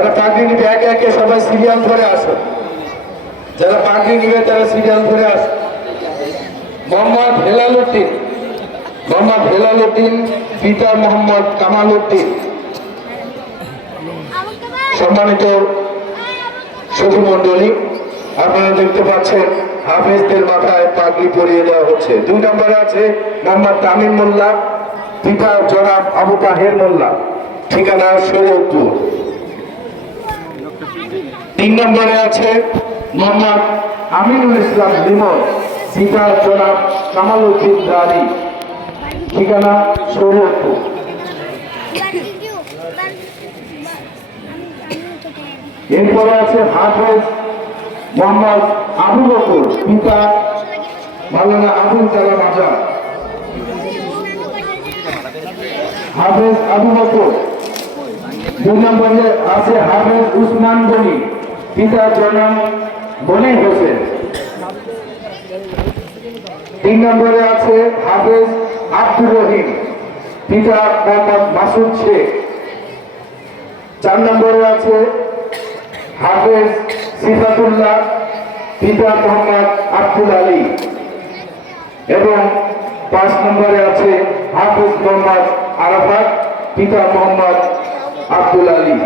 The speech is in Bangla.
যারা পাগড়ি নিবে একে একে সবাই সিরিয়াল ধরে আসো। যারা পাগড়ি নিবে তারা সিরিয়াল ধরে আসো। মোহাম্মদ হেলালুদ্দিন, মোহাম্মদ হেলালুদ্দিন পিতা মোহাম্মদ কামাল উদ্দিন। সম্মানিত সখী মন্ডলী, আপনারা দেখতে পাচ্ছেন হাফেজদের মাথায় পাগড়ি পরিয়ে দেওয়া হচ্ছে। 2 নম্বরে আছে মোহাম্মদ তামিম মোল্লা পিতা জনাব আবু তাহের মোল্লা, ঠিকানা শরীয়তপুর। 3 নম্বরে আছে মোহাম্মদ আমিনুল ইসলাম লিমন পিতা জনাব কামাল উদ্দিন দারি, ঠিকানা শরীয়তপুর। এরপরে আছে হাফেজ মোহাম্মদ আবু বকর পিতা মাওলানা আবুল কালাম আজাদ। হাফেজ আবু বকর। 2 নম্বরে আছে হাফেজ উসমান গনি পিতা জনাব বনি হোসেন। 3 নম্বরে আছে হাফেজ আব্দুর রহিম পিতা মোহাম্মদ মাসুদ শেখ। 4 নম্বরে আছে হাফেজ সিফাতুল্লাহ পিতা মোহাম্মদ আব্দুল আলী এবং 5 নম্বরে আছে হাফেজ মোহাম্মদ আরাফাত পিতা মোহাম্মদ আব্দুল আলী।